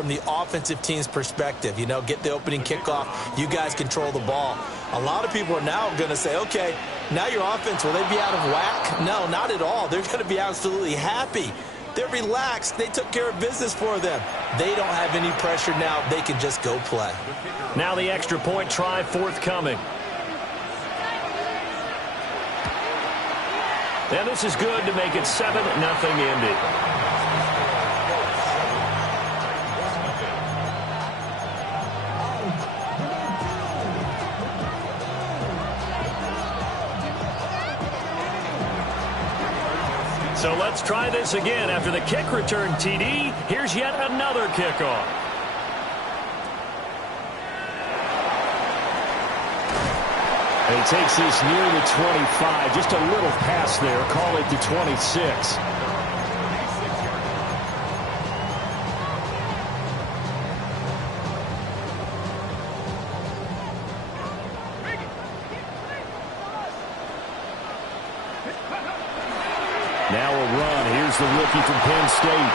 from the offensive team's perspective. You know, get the opening kickoff. You guys control the ball. A lot of people are now going to say, okay, now your offense, will they be out of whack? No, not at all. They're going to be absolutely happy. They're relaxed. They took care of business for them. They don't have any pressure now. They can just go play. Now the extra point try forthcoming. And this is good to make it 7-0 Indy. So let's try this again. After the kick return TD, here's yet another kickoff. He takes this near the 25. Just a little pass there. Call it the 26. Now a run. Here's the rookie from Penn State.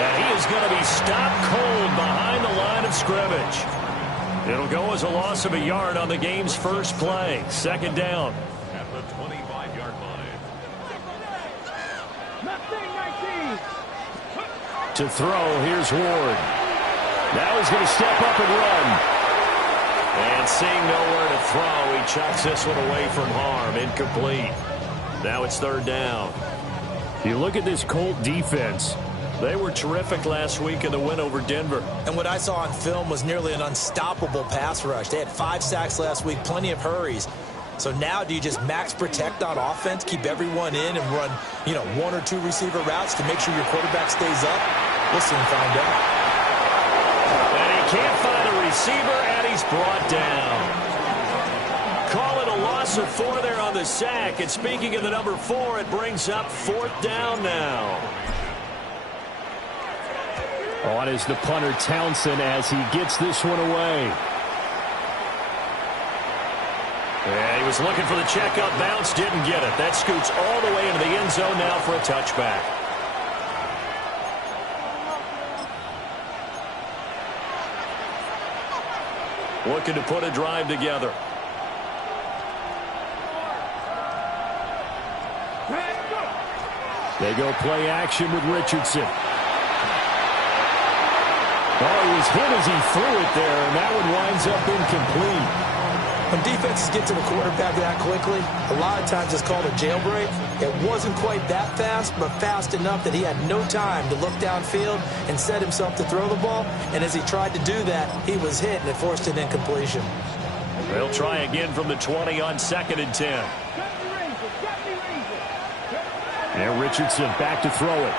And he is going to be stopped cold behind the line of scrimmage. It'll go as a loss of a yard on the game's first play. Second down. At the 25-yard line. To throw, here's Ward. Now he's going to step up and run. And seeing nowhere to throw, he chucks this one away from harm. Incomplete. Now it's third down. You look at this Colt defense. They were terrific last week in the win over Denver. And what I saw on film was nearly an unstoppable pass rush. They had 5 sacks last week, plenty of hurries. So now do you just max protect on offense, keep everyone in and run, 1 or 2 receiver routes to make sure your quarterback stays up? We'll soon find out. And he can't find a receiver, and he's brought down. Call it a loss of 4 there on the sack. And speaking of the number 4, it brings up 4th down now. On is the punter Townsend as he gets this one away. Yeah, he was looking for the checkup bounce, didn't get it. That scoots all the way into the end zone now for a touchback. Looking to put a drive together. They go play action with Richardson. Oh, he was hit as he threw it there, and that one winds up incomplete. When defenses get to the quarterback that quickly, a lot of times it's called a jailbreak. It wasn't quite that fast, but fast enough that he had no time to look downfield and set himself to throw the ball. And as he tried to do that, he was hit, and it forced an incompletion. They'll try again from the 20 on 2nd and 10. Now Richardson back to throw it.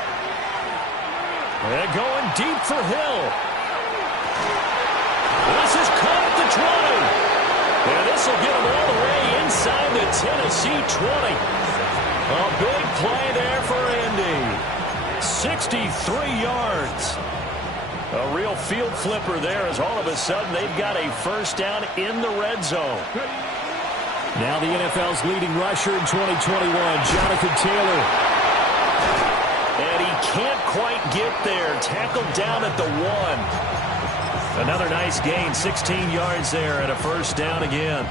They're going deep for Hill. This is caught at the 20. And this will get him all the way inside the Tennessee 20. A big play there for Indy. 63 yards. A real field flipper there as all of a sudden they've got a first down in the red zone. Now the NFL's leading rusher in 2021, Jonathan Taylor. And he can't quite get there. Tackled down at the 1. Another nice gain, 16 yards there and a first down again.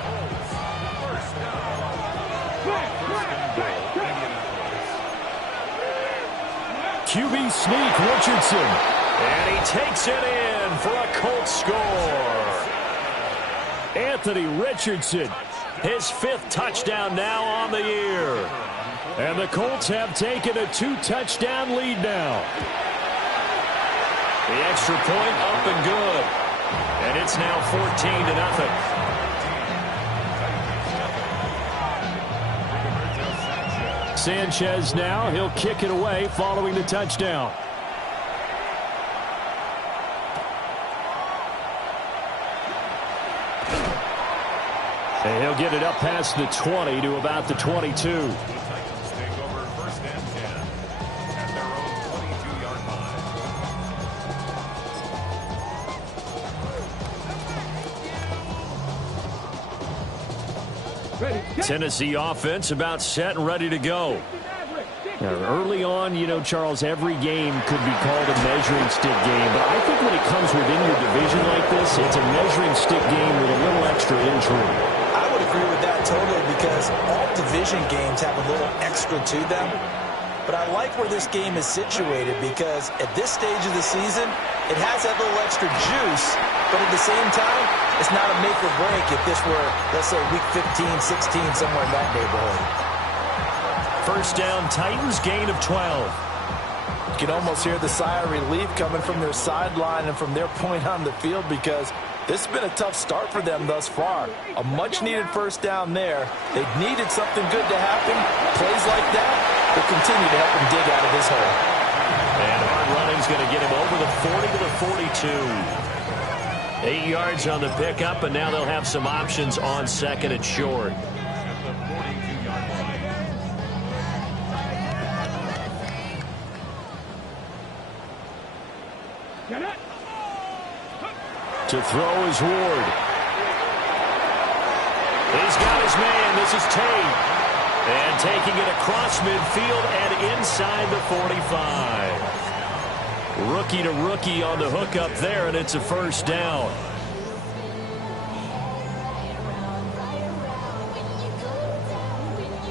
QB sneak, Richardson. And he takes it in for a Colts score. Anthony Richardson, his 5th touchdown now on the year. And the Colts have taken a 2-touchdown lead now. The extra point up and good. And it's now 14-0. Sanchez now, he'll kick it away following the touchdown. And he'll get it up past the 20 to about the 22. Tennessee offense about set and ready to go. Now, early on, you know, Charles, every game could be called a measuring stick game. But I think when it comes within your division like this, it's a measuring stick game with a little extra intrigue. I would agree with that totally because all division games have a little extra to them. But I like where this game is situated because at this stage of the season, it has that little extra juice. But at the same time, it's not a make or break if this were, let's say, week 15, 16, somewhere in that neighborhood. First down, Titans, gain of 12. You can almost hear the sigh of relief coming from their sideline and from their point on the field because this has been a tough start for them thus far. A much-needed first down there. They needed something good to happen. Plays like that will continue to help them dig out of this hole. And hard running's going to get him over the 40 to the 42. 8 yards on the pickup, and now they'll have some options on second and short. To throw is Ward. He's got his man. This is Tate. And taking it across midfield and inside the 45. Rookie to rookie on the hook up there, and it's a first down.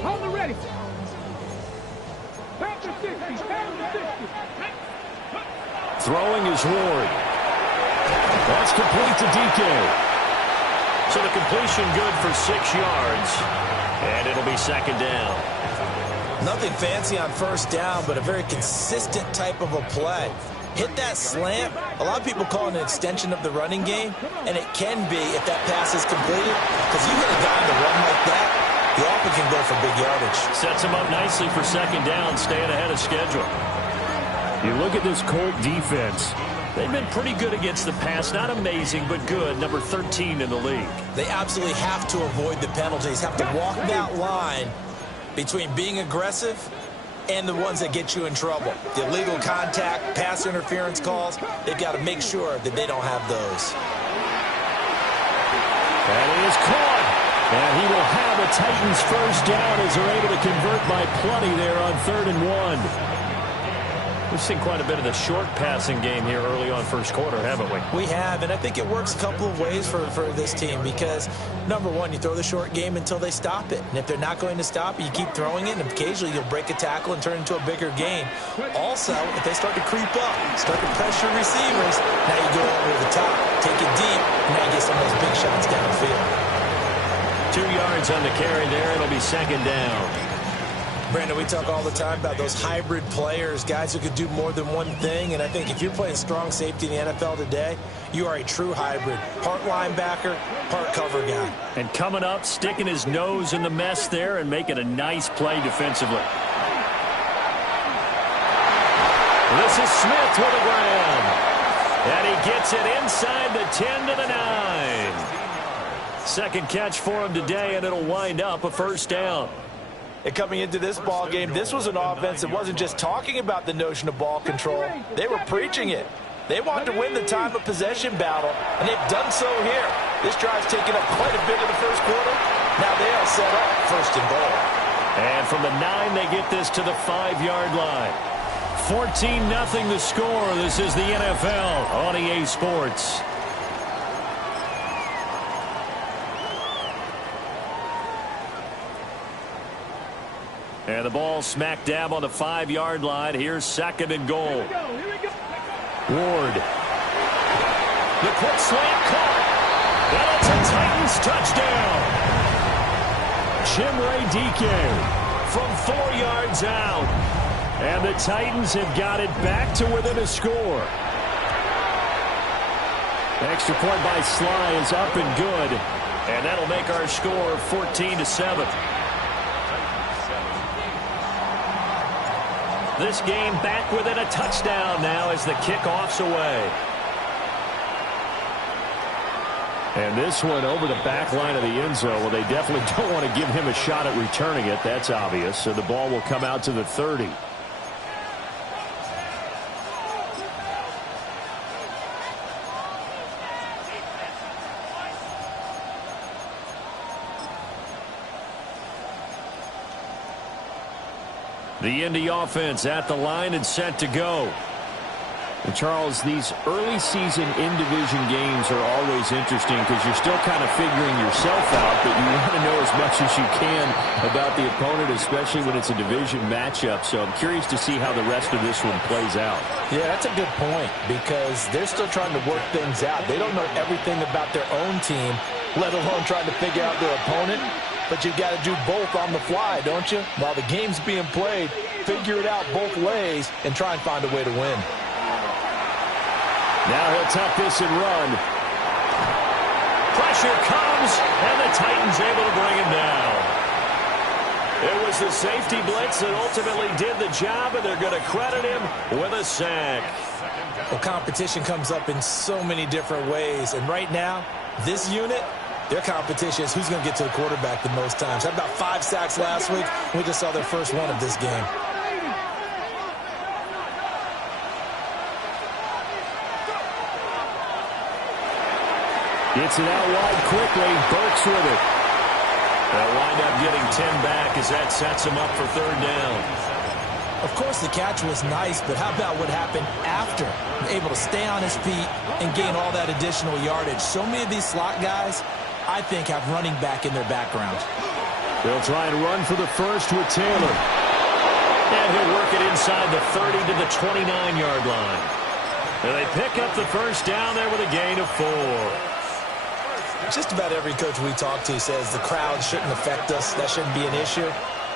On the ready. Back to 60. Throwing is Ward. That's complete to DK. So the completion good for 6 yards. And it'll be second down. Nothing fancy on first down, but a very consistent type of a play. Hit that slant. A lot of people call it an extension of the running game, and it can be if that pass is completed. Because you hit a guy on the run like that, he often can go for big yardage. Sets him up nicely for second down, staying ahead of schedule. You look at this Colt defense. They've been pretty good against the pass. Not amazing, but good. Number 13 in the league. They absolutely have to avoid the penalties, have to walk that line between being aggressive and the ones that get you in trouble. The illegal contact, pass interference calls, they've got to make sure that they don't have those. That is caught. And he will have a Titans first down as they're able to convert by plenty there on 3rd and 1. We've seen quite a bit of the short passing game here early on first quarter, haven't we? We have, and I think it works a couple of ways for this team because, number one, you throw the short game until they stop it. And if they're not going to stop it, you keep throwing it, and occasionally you'll break a tackle and turn it into a bigger game. Also, if they start to creep up, start to pressure receivers, now you go over the top, take it deep, and now you get some of those big shots downfield. 2 yards on the carry there. It'll be second down. Brandon, we talk all the time about those hybrid players, guys who could do more than one thing, and I think if you're playing strong safety in the NFL today, you are a true hybrid. Part linebacker, part cover guy. And coming up, sticking his nose in the mess there and making a nice play defensively. This is Smith with a grab. And he gets it inside the 10 to the 9. Second catch for him today, and it'll wind up a first down. And coming into this ball game, this was an offense that wasn't just talking about the notion of ball control. They were preaching it. They wanted to win the time of possession battle, and they've done so here. This drive's taken up quite a bit in the first quarter. Now they are set up first and goal. And from the 9, they get this to the 5-yard line. 14-0 the score. This is the NFL on EA Sports. And the ball smack dab on the 5-yard line. Here's second and goal. Ward. The quick slant caught. And it's a Titans touchdown. Chimere Dike from 4 yards out. And the Titans have got it back to within a score. Extra point by Sly is up and good. And that'll make our score 14-7. This game back within a touchdown now as the kickoff's away. And this one over the back line of the end zone. Well, they definitely don't want to give him a shot at returning it. That's obvious. So the ball will come out to the 30. The Indy offense at the line and set to go. And Charles, these early season in-division games are always interesting because you're still kind of figuring yourself out, but you want to know as much as you can about the opponent, especially when it's a division matchup. So I'm curious to see how the rest of this one plays out. Yeah, that's a good point because they're still trying to work things out. They don't know everything about their own team, let alone trying to figure out their opponent. But you've got to do both on the fly, don't you? While the game's being played, figure it out both ways and try and find a way to win. Now he'll tuck this and run. Pressure comes, and the Titans able to bring him down. It was the safety blitz that ultimately did the job, and they're going to credit him with a sack. Well, competition comes up in so many different ways, and right now, this unit, their competition is who's going to get to the quarterback the most times. Had about 5 sacks last week. We just saw their first one of this game. Gets it out wide quickly. Burks with it. They'll wind up getting 10 back as that sets him up for 3rd down. Of course, the catch was nice, but how about what happened after? Able to stay on his feet and gain all that additional yardage. So many of these slot guys, I think, have running back in their background. They'll try and run for the first with Taylor. And he'll work it inside the 30 to the 29-yard line. And they pick up the first down there with a gain of 4. Just about every coach we talk to says the crowd shouldn't affect us. That shouldn't be an issue.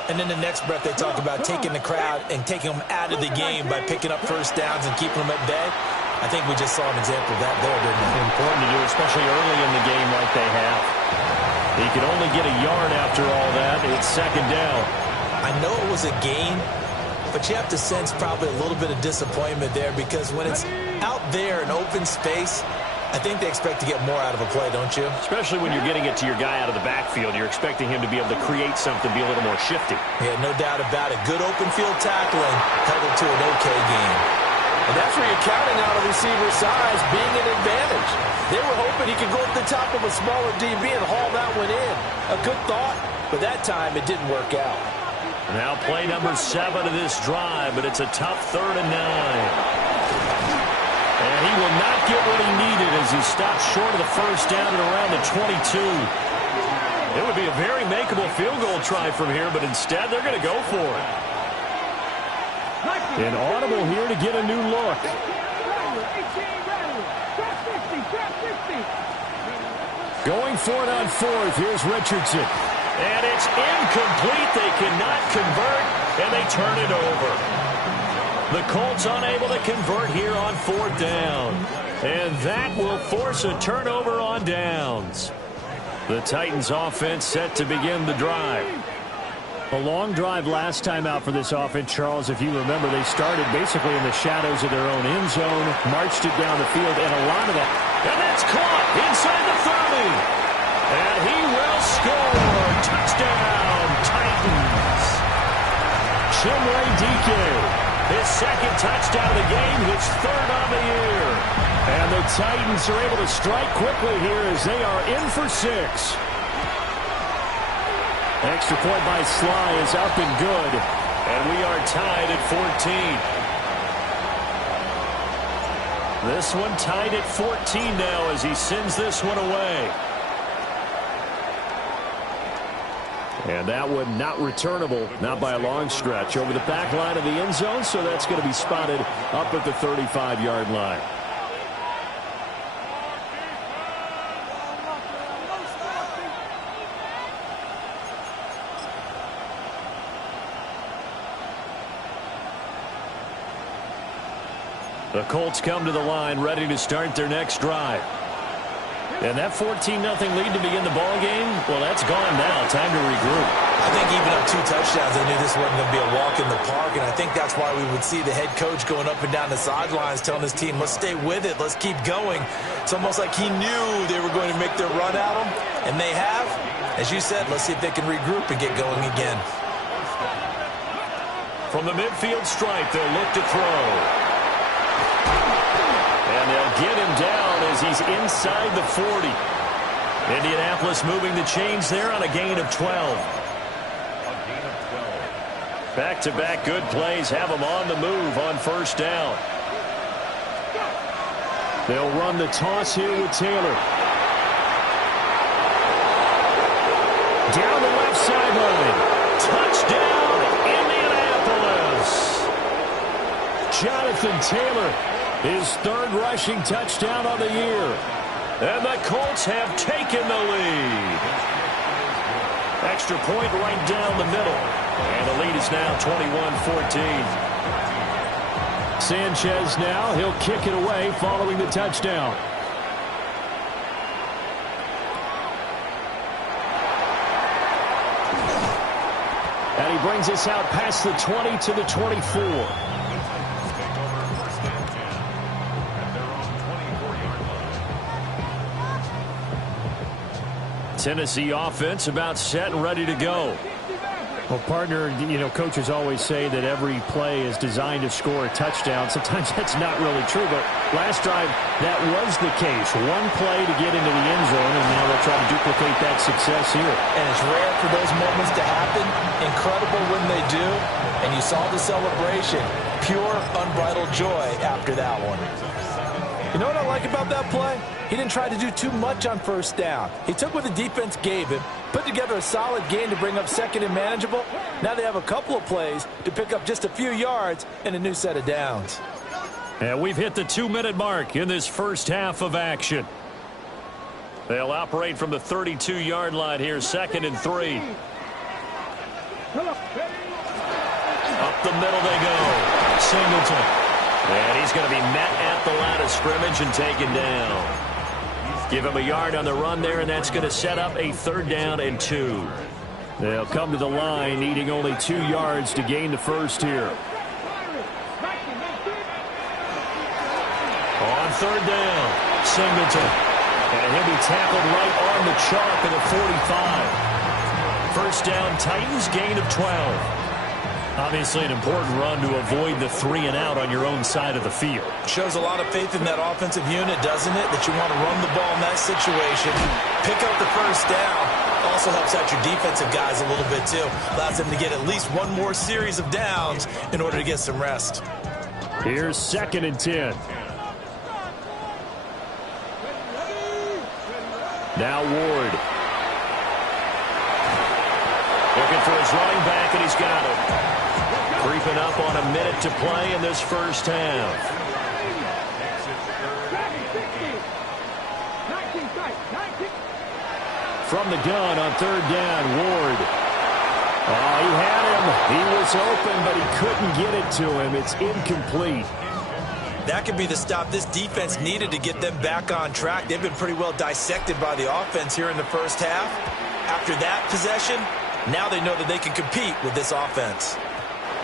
And in the next breath, they talk about taking the crowd and taking them out of the game by picking up first downs and keeping them at bay. I think we just saw an example of that there, didn't we? Important to do, especially early in the game like they have. He can only get a yard after all that. It's 2nd down. I know it was a gain, but you have to sense probably a little bit of disappointment there because when it's out there in open space, I think they expect to get more out of a play, don't you? Especially when you're getting it to your guy out of the backfield. You're expecting him to be able to create something, be a little more shifty. Yeah, no doubt about it. Good open field tackling held it to an okay game. And that's where you're counting on a receiver's size being an advantage. They were hoping he could go up the top of a smaller DB and haul that one in. A good thought, but that time it didn't work out. Now play number 7 of this drive, but it's a tough 3rd and 9. And he will not get what he needed as he stops short of the first down at around the 22. It would be a very makeable field goal try from here, but instead they're going to go for it. An audible here to get a new look. Going for it on 4th. Here's Richardson. And it's incomplete. They cannot convert, and they turn it over. The Colts unable to convert here on 4th down. And that will force a turnover on downs. The Titans offense set to begin the drive. A long drive last time out for this offense, Charles. If you remember, they started basically in the shadows of their own end zone, marched it down the field, and a lot of that. And that's caught inside the 30. And he will score. Touchdown, Titans. Chimway DK. His 2nd touchdown of the game, his 3rd on the year. And the Titans are able to strike quickly here as they are in for 6. Extra point by Sly is up and good. And we are tied at 14. This one tied at 14 now as he sends this one away. And that one not returnable, not by a long stretch, over the back line of the end zone, so that's going to be spotted up at the 35-yard line. The Colts come to the line ready to start their next drive. And that 14-0 lead to begin the ball game, well, that's gone now. Time to regroup. I think even up 2 touchdowns, they knew this wasn't going to be a walk in the park, and I think that's why we would see the head coach going up and down the sidelines telling his team, let's stay with it, let's keep going. It's almost like he knew they were going to make their run at him, and they have. As you said, let's see if they can regroup and get going again. From the midfield stripe, they'll look to throw. And they'll get him down as he's inside the 40. Indianapolis moving the chains there on a gain of 12. Back-to-back good plays have them on the move on first down. They'll run the toss here with Taylor. Down the left sideline. Touchdown, Indianapolis. Jonathan Taylor, his third rushing touchdown of the year. And the Colts have taken the lead. Extra point right down the middle. And the lead is now 21-14. Sanchez now, he'll kick it away following the touchdown. And he brings us out past the 20 to the 24. Tennessee offense about set and ready to go. Well, partner, you know, coaches always say that every play is designed to score a touchdown. Sometimes that's not really true, but last drive, that was the case. One play to get into the end zone, and now they'll try to duplicate that success here. And it's rare for those moments to happen. Incredible when they do. And you saw the celebration. Pure, unbridled joy after that one. You know what I like about that play? He didn't try to do too much on first down. He took what the defense gave him, put together a solid game to bring up second and manageable. Now they have a couple of plays to pick up just a few yards and a new set of downs. And we've hit the 2-minute mark in this first half of action. They'll operate from the 32-yard line here, 2nd and 3. Up the middle they go. Singleton. And he's going to be met at the line of scrimmage and taken down. Give him a yard on the run there, and that's going to set up a 3rd down and 2. They'll come to the line needing only 2 yards to gain the first here. On 3rd down, Singleton. And he'll be tackled right on the chalk of the 45. First down, Titans, gain of 12. Obviously an important run to avoid the 3-and-out on your own side of the field. Shows a lot of faith in that offensive unit, doesn't it? That you want to run the ball in that situation. Pick up the first down. Also helps out your defensive guys a little bit, too. Allows them to get at least one more series of downs in order to get some rest. Here's 2nd and 10. Now Ward. Looking for his running back, and he's got it. Creeping up on a minute to play in this first half. From the gun on 3rd down, Ward. Oh, he had him. He was open, but he couldn't get it to him. It's incomplete. That could be the stop this defense needed to get them back on track. They've been pretty well dissected by the offense here in the first half. After that possession, now they know that they can compete with this offense.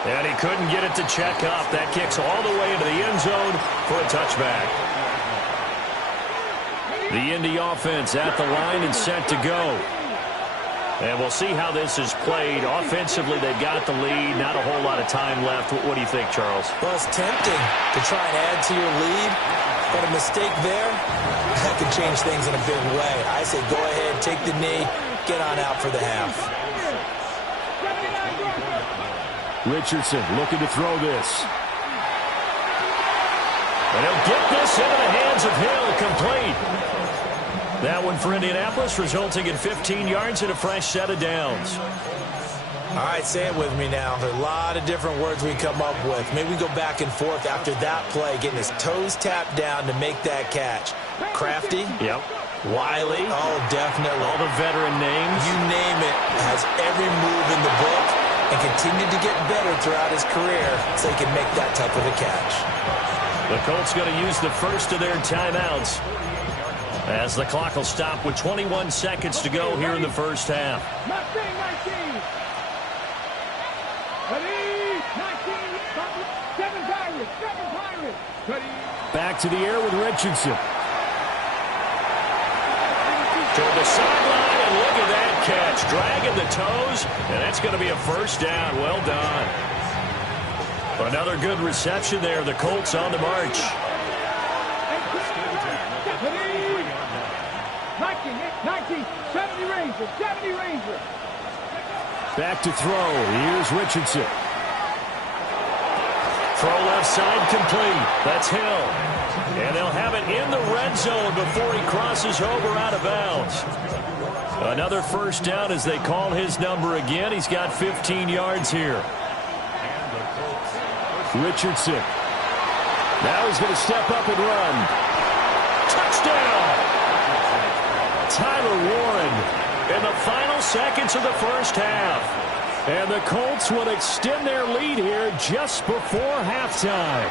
And he couldn't get it to check up. That kicks all the way into the end zone for a touchback. The Indy offense at the line and set to go. And we'll see how this is played. Offensively, they've got the lead. Not a whole lot of time left. What do you think, Charles? Well, it's tempting to try and add to your lead. But a mistake there, that could change things in a big way. I say go ahead, take the knee, get on out for the half. Richardson looking to throw this. And he'll get this into the hands of Hill, complete. That one for Indianapolis, resulting in 15 yards and a fresh set of downs. All right, say it with me now. There are a lot of different words we come up with. Maybe we go back and forth after that play, getting his toes tapped down to make that catch. Crafty? Yep. Wiley? Oh, definitely. All the veteran names. You name it. Has every move in the book and continued to get better throughout his career so he can make that type of a catch. The Colts going to use the first of their timeouts as the clock will stop with 21 seconds to go here in the first half. Back to the air with Richardson. Toward the sideline, and look at that catch. Dragging the toes, and that's going to be a first down. Well done. Another good reception there. The Colts on the march. Back to throw. Here's Richardson. Throw left side complete. That's Hill. And they'll have it in the red zone before he crosses over out of bounds. Another first down as they call his number again. He's got 15 yards here. Richardson. Now he's going to step up and run. Touchdown! Tyler Warren in the final seconds of the first half. And the Colts will extend their lead here just before halftime.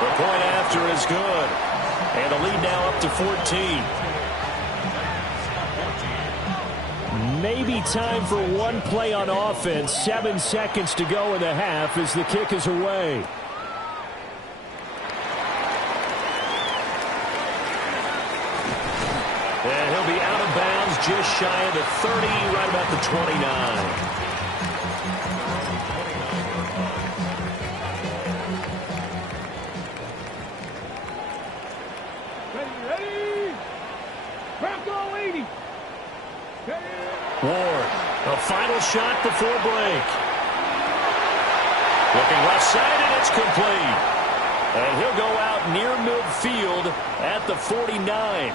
The point after is good. And the lead now up to 14. Maybe time for one play on offense. 7 seconds to go in the half as the kick is away. And he'll be out of bounds just shy of the 30, right about the 29. Ward, a final shot before break. Looking left side, and it's complete. And he'll go out near midfield at the 49.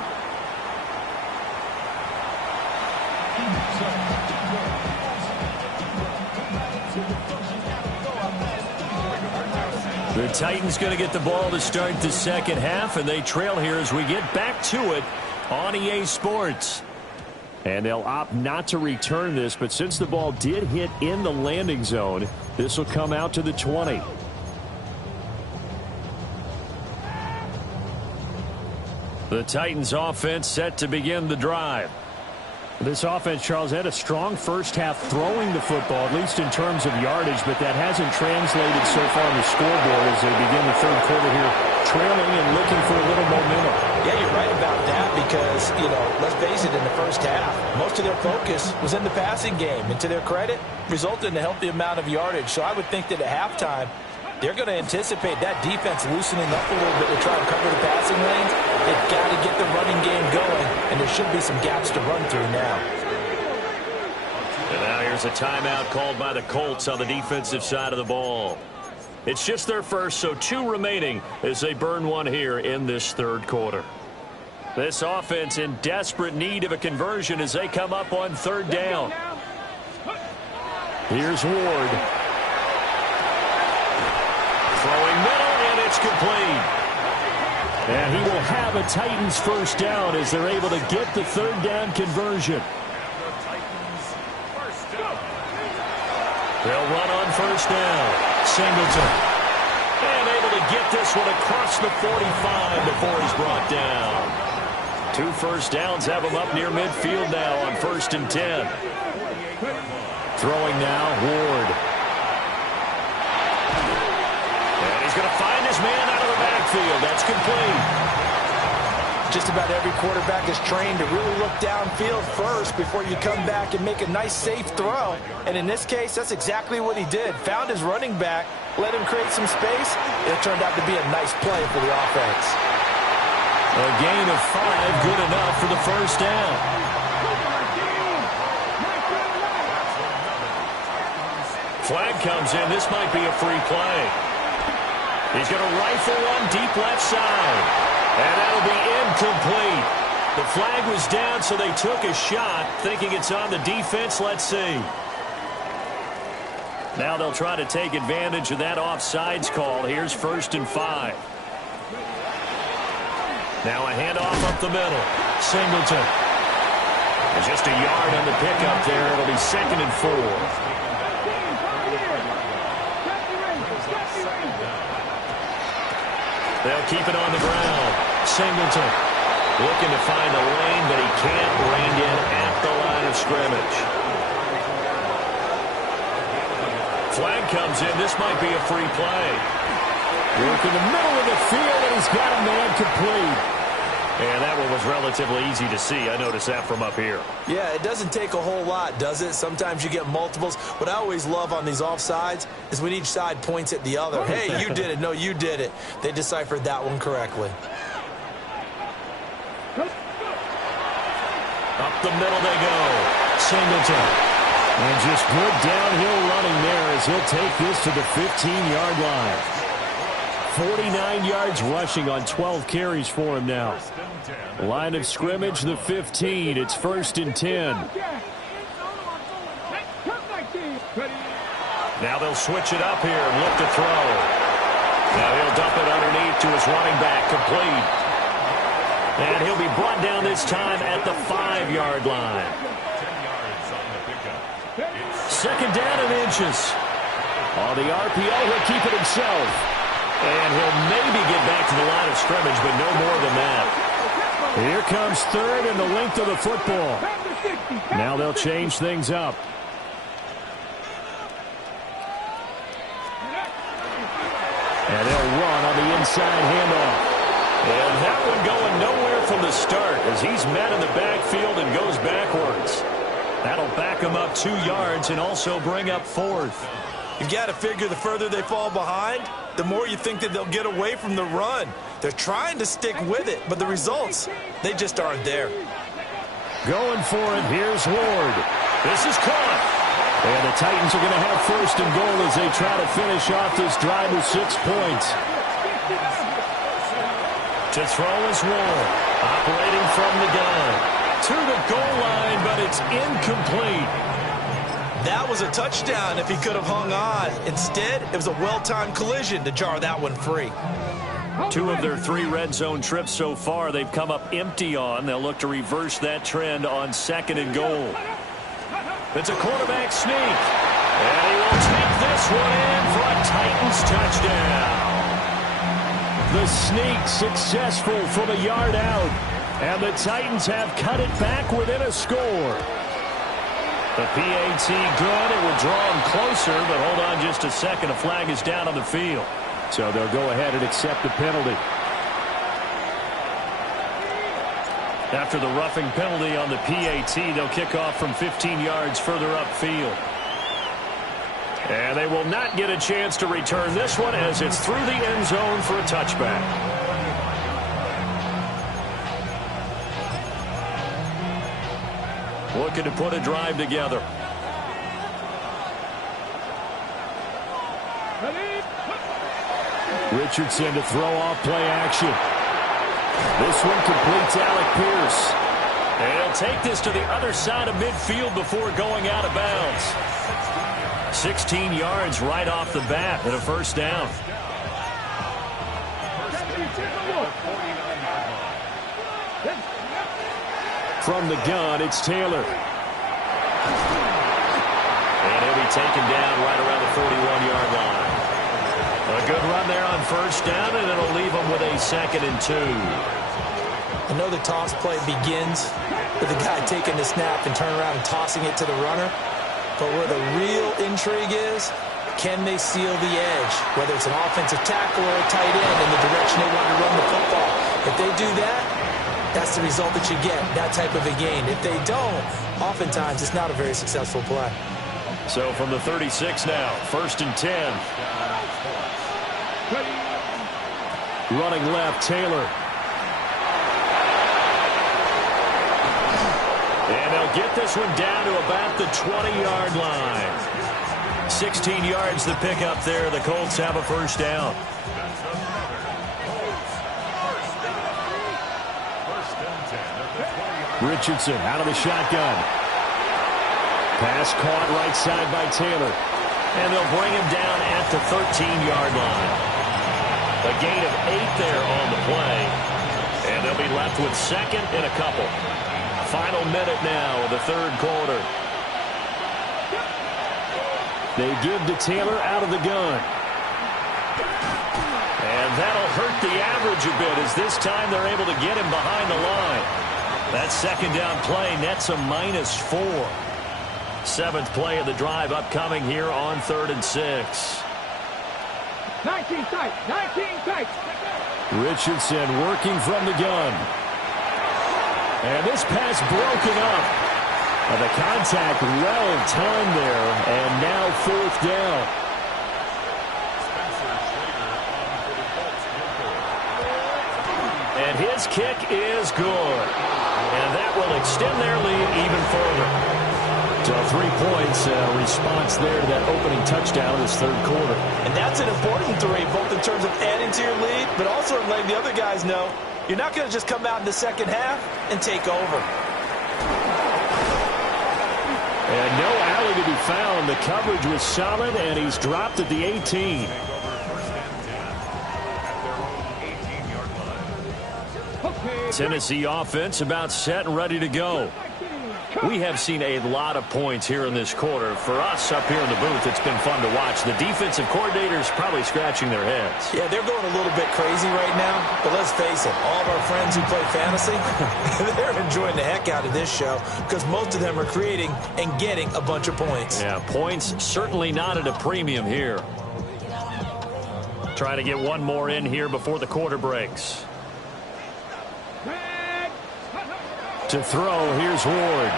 The Titans going to get the ball to start the second half, and they trail here as we get back to it on EA Sports. And they'll opt not to return this, but since the ball did hit in the landing zone, this will come out to the 20. The Titans offense set to begin the drive. This offense, Charles, had a strong first half throwing the football, at least in terms of yardage, but that hasn't translated so far on the scoreboard as they begin the third quarter here, trailing and looking for a little momentum. Yeah, you're right about that because, let's face it, in the first half, most of their focus was in the passing game. And to their credit, resulted in a healthy amount of yardage. So I would think that at halftime, they're going to anticipate that defense loosening up a little bit to try and cover the passing lanes. They've got to get the running game going, and there should be some gaps to run through now. And now here's a timeout called by the Colts on the defensive side of the ball. It's just their first, so 2 remaining as they burn one here in this third quarter. This offense in desperate need of a conversion as they come up on third down. Here's Ward. Throwing middle, and it's complete. And he will have a Titans first down as they're able to get the third down conversion. They'll run on first down. Singleton. And able to get this one across the 45 before he's brought down. 2 first downs have him up near midfield now on 1st and 10. Throwing now, Ward. And he's going to find his man out of the backfield. That's complete. Just about every quarterback is trained to really look downfield first before you come back and make a nice, safe throw. And in this case, that's exactly what he did. Found his running back, let him create some space. It turned out to be a nice play for the offense. A gain of 5, good enough for the first down. Flag comes in. This might be a free play. He's going to rifle one deep left side. And that'll be incomplete. The flag was down, so they took a shot, thinking it's on the defense. Let's see. Now they'll try to take advantage of that offsides call. Here's 1st and 5. Now a handoff up the middle. Singleton. And just a yard on the pickup there. It'll be 2nd and 4. They'll keep it on the ground. Singleton looking to find a lane, but he can't. Reined in at the line of scrimmage. Flag comes in. This might be a free play. Work in the middle of the field, and he's got a man complete. And that one was relatively easy to see. I noticed that from up here. Yeah, it doesn't take a whole lot, does it? Sometimes you get multiples. What I always love on these offsides is when each side points at the other. Hey, you did it. No, you did it. They deciphered that one correctly. Up the middle they go. Singleton. And just good downhill running there as he'll take this to the 15-yard line. 49 yards rushing on 12 carries for him now. Line of scrimmage, the 15. It's 1st and 10. Now they'll switch it up here and look to throw. Now he'll dump it underneath to his running back, complete. And he'll be brought down this time at the 5-yard line. 2nd down and inches. On the RPO, he'll keep it himself. And he'll maybe get back to the line of scrimmage, but no more than that. Here comes 3rd and the length of the football. Now they'll change things up. And they'll run on the inside handoff. And that one going nowhere from the start as he's met in the backfield and goes backwards. That'll back him up 2 yards and also bring up 4th. You've got to figure the further they fall behind, the more you think that they'll get away from the run. They're trying to stick with it, but the results, they just aren't there. Going for it, here's Ward. This is caught. And the Titans are going to have 1st and goal as they try to finish off this drive with 6 points. To throw is Ward, operating from the gun. To the goal line, but it's incomplete. That was a touchdown if he could have hung on. Instead, it was a well-timed collision to jar that one free. 2 of their 3 red zone trips so far they've come up empty on. They'll look to reverse that trend on 2nd and goal. It's a quarterback sneak. And he will take this one in for a Titans touchdown. The sneak successful from a yard out. And the Titans have cut it back within a score. The PAT good. It will draw him closer, but hold on just a second. A flag is down on the field. So they'll go ahead and accept the penalty. After the roughing penalty on the PAT, they'll kick off from 15 yards further upfield. And they will not get a chance to return this one as it's through the end zone for a touchback. Looking to put a drive together. Richardson to throw off play action. This one completes Alec Pierce. And he'll take this to the other side of midfield before going out of bounds. 16 yards right off the bat and a 1st down. From the gun, it's Taylor. And he'll be taken down right around the 41-yard line. A good run there on 1st down, and it'll leave them with a 2nd and 2. I know the toss play begins with the guy taking the snap and turning around and tossing it to the runner. But where the real intrigue is, can they seal the edge? Whether it's an offensive tackle or a tight end in the direction they want to run the football. If they do that, that's the result that you get, that type of a gain. If they don't, oftentimes it's not a very successful play. So from the 36 now, 1st and 10. Running left, Taylor. And they'll get this one down to about the 20-yard line. 16 yards the pickup there. The Colts have a 1st down. Richardson out of the shotgun. Pass caught right side by Taylor. And they'll bring him down at the 13-yard line. A gain of 8 there on the play. And they'll be left with 2nd and a couple. Final minute now of the 3rd quarter. They give to Taylor out of the gun. And that'll hurt the average a bit as this time they're able to get him behind the line. That 2nd down play nets a -4. 7th play of the drive upcoming here on 3rd and 6. 19 tight, 19 tight. Richardson working from the gun. And this pass broken up. And the contact well timed there. And now 4th down. And his kick is good. And that will extend their lead even further. So 3 points, response there to that opening touchdown of this third quarter. And that's an important 3, both in terms of adding to your lead, but also in letting the other guys know you're not going to just come out in the second half and take over. And no alley to be found. The coverage was solid, and he's dropped at the 18. Tennessee offense about set and ready to go. We have seen a lot of points here in this quarter. For us up here in the booth, it's been fun to watch. The defensive coordinators probably scratching their heads. Yeah, they're going a little bit crazy right now. But let's face it, all of our friends who play fantasy, they're enjoying the heck out of this show because most of them are creating and getting a bunch of points. Yeah, points certainly not at a premium here. Trying to get one more in here before the quarter breaks. To throw, here's Ward.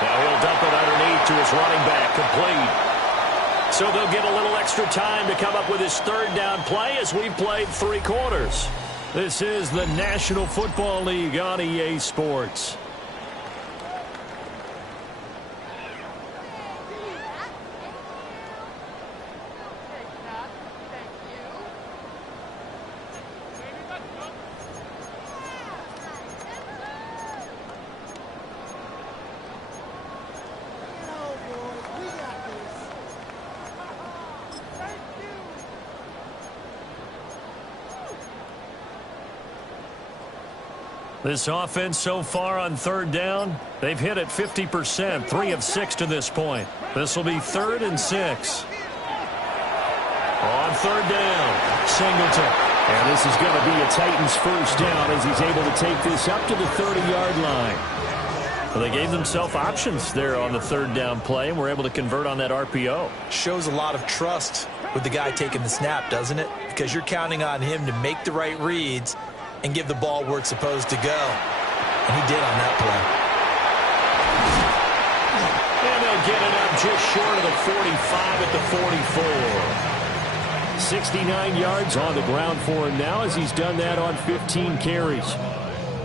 Now he'll dump it underneath to his running back, complete. So they'll get a little extra time to come up with his third down play as we've played 3 quarters. This is the National Football League on EA Sports. This offense so far on third down, they've hit it 50%, 3 of 6 to this point. This will be 3rd and 6. On third down, Singleton. And this is going to be a Titans first down as he's able to take this up to the 30-yard line. Well, they gave themselves options there on the third down play and were able to convert on that RPO. Shows a lot of trust with the guy taking the snap, doesn't it? Because you're counting on him to make the right reads and give the ball where it's supposed to go. And he did on that play. And they'll get it up just short of the 45 at the 44. 69 yards on the ground for him now as he's done that on 15 carries.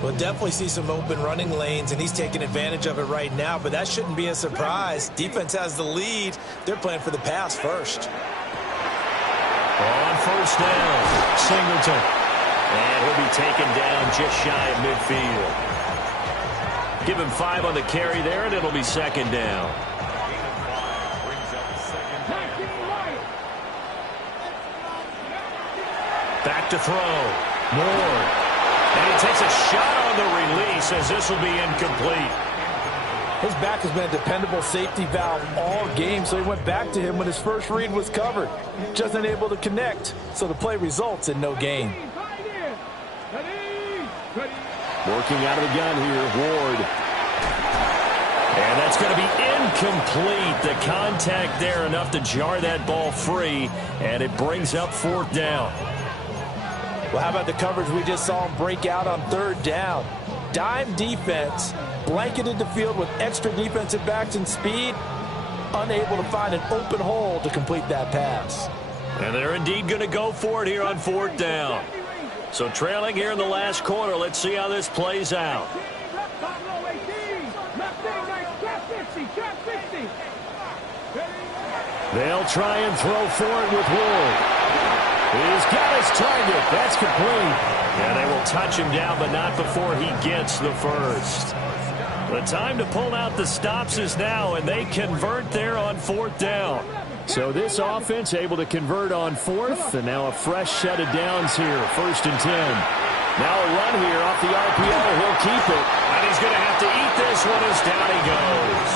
We'll definitely see some open running lanes, and he's taking advantage of it right now, but that shouldn't be a surprise. Defense has the lead. They're playing for the pass first. On first down, Singleton. And he'll be taken down just shy of midfield. Give him 5 on the carry there, and it'll be second down. Back to throw. Ward. And he takes a shot on the release as this will be incomplete. His back has been a dependable safety valve all game, so he went back to him when his first read was covered. Just unable to connect, so the play results in no gain. Working out of the gun here, Ward. And that's going to be incomplete. The contact there enough to jar that ball free, and it brings up 4th down. Well, how about the coverage we just saw him break out on 3rd down? Dime defense, blanketed the field with extra defensive backs and speed, unable to find an open hole to complete that pass. And they're indeed going to go for it here on 4th down. So trailing here in the last quarter, let's see how this plays out. They'll try and throw for it with Ward. He's got his target. That's complete. And they will touch him down, but not before he gets the first. The time to pull out the stops is now, and they convert there on 4th down. So this offense able to convert on 4th, and now a fresh set of downs here, 1st and 10. Now a run here off the RPO. He'll keep it. And he's going to have to eat this one as down he goes.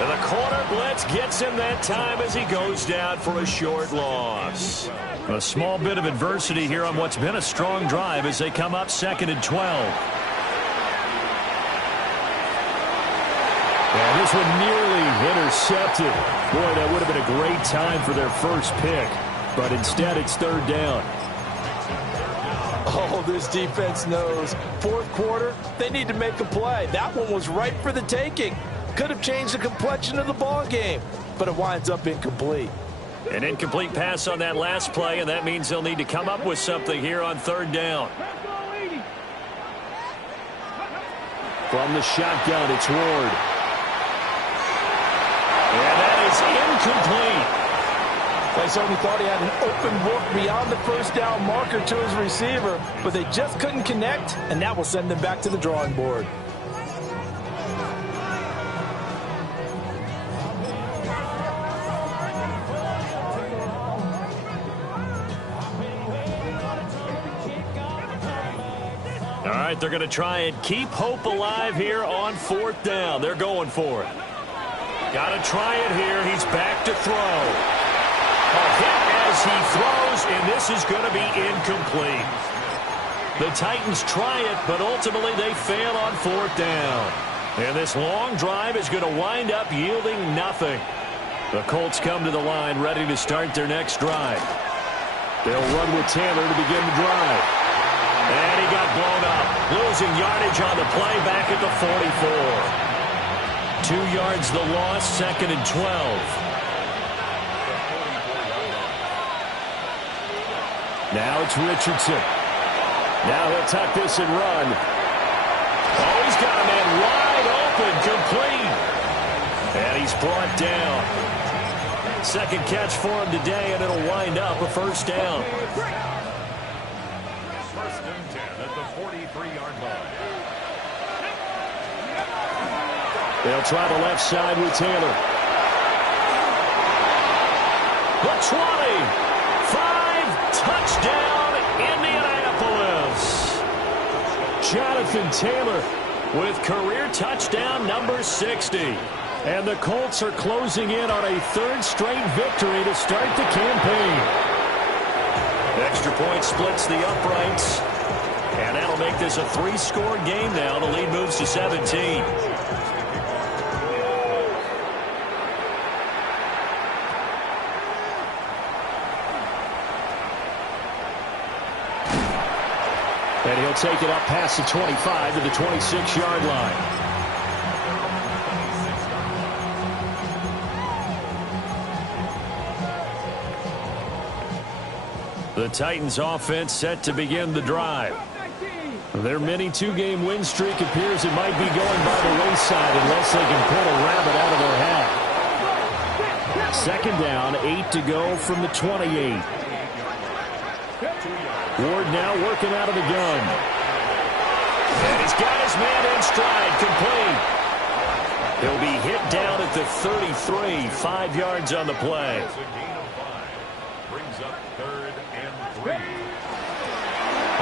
And the corner blitz gets him that time as he goes down for a short loss. A small bit of adversity here on what's been a strong drive as they come up 2nd and 12. And this one nearly intercepted. Boy, that would have been a great time for their first pick. But instead, it's 3rd down. Oh, this defense knows. 4th quarter, they need to make a play. That one was ripe for the taking. Could have changed the complexion of the ball game, but it winds up incomplete. An incomplete pass on that last play, and that means they'll need to come up with something here on 3rd down. From the shotgun, it's Ward. And that is incomplete. They certainly thought he had an open look beyond the first down marker to his receiver, but they just couldn't connect, and that will send them back to the drawing board. All right, they're going to try and keep hope alive here on 4th down. They're going for it. Got to try it here. He's back to throw. A hit as he throws, and this is going to be incomplete. The Titans try it, but ultimately they fail on 4th down. And this long drive is going to wind up yielding nothing. The Colts come to the line ready to start their next drive. They'll run with Taylor to begin the drive. And he got blown up, losing yardage on the play back at the 44. 2 yards the loss, 2nd and 12. Now it's Richardson. Now he'll tuck this and run. Oh, he's got a man wide open, complete. And he's brought down. 2nd catch for him today, and it'll wind up a 1st down. 1st and 10 at the 43-yard line. They'll try the left side with Taylor. The 20. 5, touchdown, Indianapolis. Jonathan Taylor with career touchdown number 60. And the Colts are closing in on a 3rd straight victory to start the campaign. Extra point splits the uprights. And that'll make this a 3-score game now. The lead moves to 17. And he'll take it up past the 25 to the 26-yard line. The Titans offense set to begin the drive. Their mini 2-game win streak appears it might be going by the wayside unless they can pull a rabbit out of their hat. 2nd down, 8 to go from the 28. Ward now working out of the gun. And he's got his man in stride, complete. He'll be hit down at the 33, 5 yards on the play. Brings up 3rd and 3.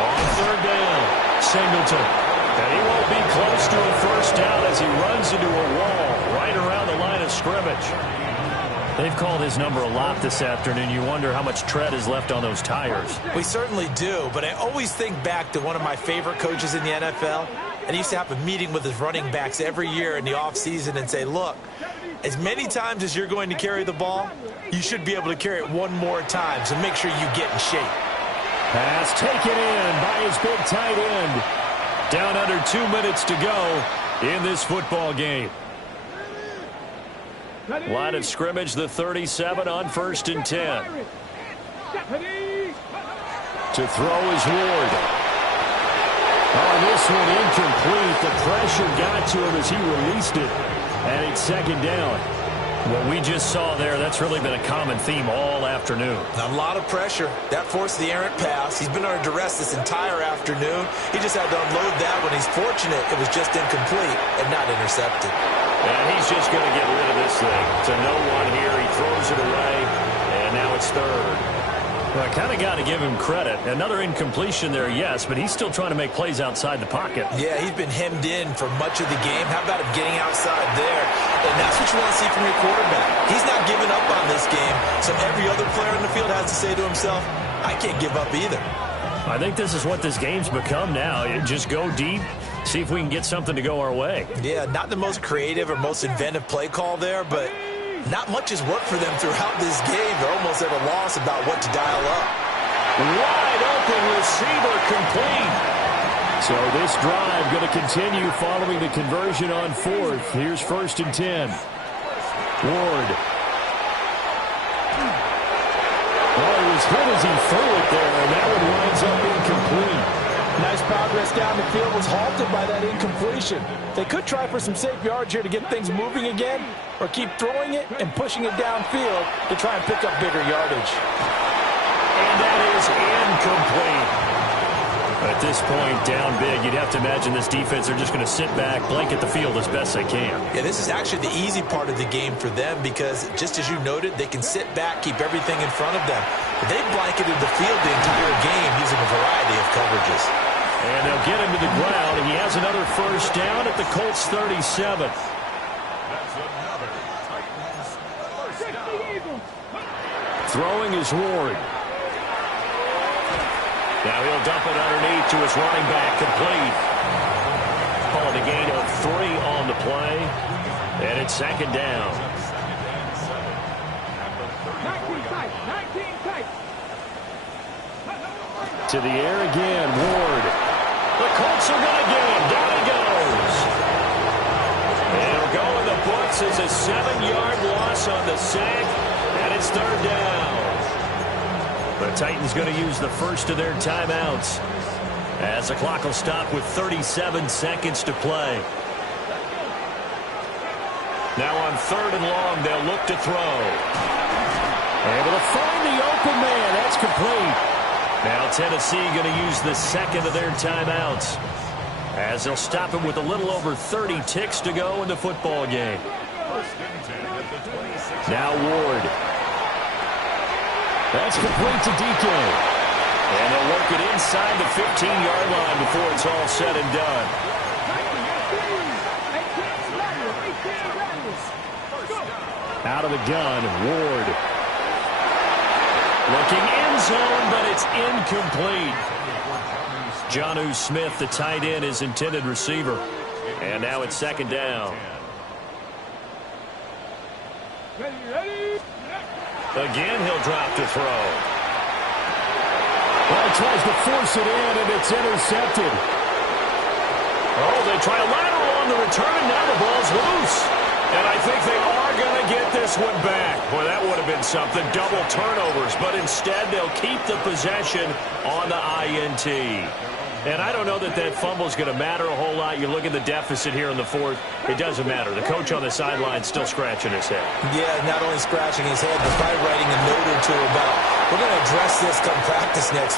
On 3rd down, Singleton. And he won't be close to a 1st down as he runs into a wall right around the line of scrimmage. They've called his number a lot this afternoon. You wonder how much tread is left on those tires. We certainly do, but I always think back to one of my favorite coaches in the NFL, and he used to have a meeting with his running backs every year in the offseason and say, look, as many times as you're going to carry the ball, you should be able to carry it one more time, so make sure you get in shape. Pass taken in by his big tight end. Down under 2 minutes to go in this football game. Line of scrimmage, the 37 on 1st and 10. To throw is Ward. Oh, this one incomplete. The pressure got to him as he released it. And it's 2nd down. What we just saw there, that's really been a common theme all afternoon. A lot of pressure. That forced the errant pass. He's been under duress this entire afternoon. He just had to unload that when he's fortunate it was just incomplete and not intercepted. And he's just going to get rid of this thing. To no one here. He throws it away, and now it's 3rd. Well, I kind of got to give him credit. Another incompletion there, yes, but he's still trying to make plays outside the pocket. Yeah, he's been hemmed in for much of the game. How about him getting outside there? And that's what you want to see from your quarterback. He's not giving up on this game, so every other player in the field has to say to himself, I can't give up either. I think this is what this game's become now. Just go deep, see if we can get something to go our way. Yeah, not the most creative or most inventive play call there, but not much has worked for them throughout this game. They're almost at a loss about what to dial up. Wide open receiver, complete. So this drive going to continue following the conversion on 4th. Here's 1st and 10. Ward. Oh, he was hit as he threw it there, and that one winds up incomplete. Nice progress down the field was halted by that incompletion. They could try for some safe yards here to get things moving again, or keep throwing it and pushing it downfield to try and pick up bigger yardage. And that is incomplete. At this point, down big, you'd have to imagine this defense are just going to sit back, blanket the field as best they can. Yeah, this is actually the easy part of the game for them because, just as you noted, they can sit back, keep everything in front of them. But they've blanketed the field the entire game using a variety of coverages. And they'll get him to the ground. He has another first down at the Colts 37. Throwing is Ward. Now he'll dump it underneath to his running back, complete. Calling a gain of 3 on the play. And it's second down. 19 tight, 19 tight. To the air again, Ward. The Colts are going to get him. Down he goes. And it'll go in the books as a 7-yard loss on the sack. And it's third down. The Titans going to use the first of their timeouts as the clock will stop with 37 seconds to play. Now on third and long, they'll look to throw. Able to find the open man. That's complete. Now Tennessee going to use the second of their timeouts as they'll stop him with a little over 30 ticks to go in the football game. Now Ward. That's complete to DK. And they'll work it inside the 15-yard line before it's all said and done. Out of the gun, Ward. Looking end zone, but it's incomplete. Jonnu Smith, the tight end, is intended receiver. And now it's second down. Again, he'll drop to throw. Well, he tries to force it in, and it's intercepted. Oh, they try a lateral on the return, and now the ball's loose. And I think they are going to get this one back. Boy, that would have been something. Double turnovers, but instead they'll keep the possession on the INT. And I don't know that that fumble is going to matter a whole lot. You look at the deficit here in the fourth. It doesn't matter. The coach on the sideline still scratching his head. Yeah, not only scratching his head, but probably writing a note or two about, we're going to address this come practice next week.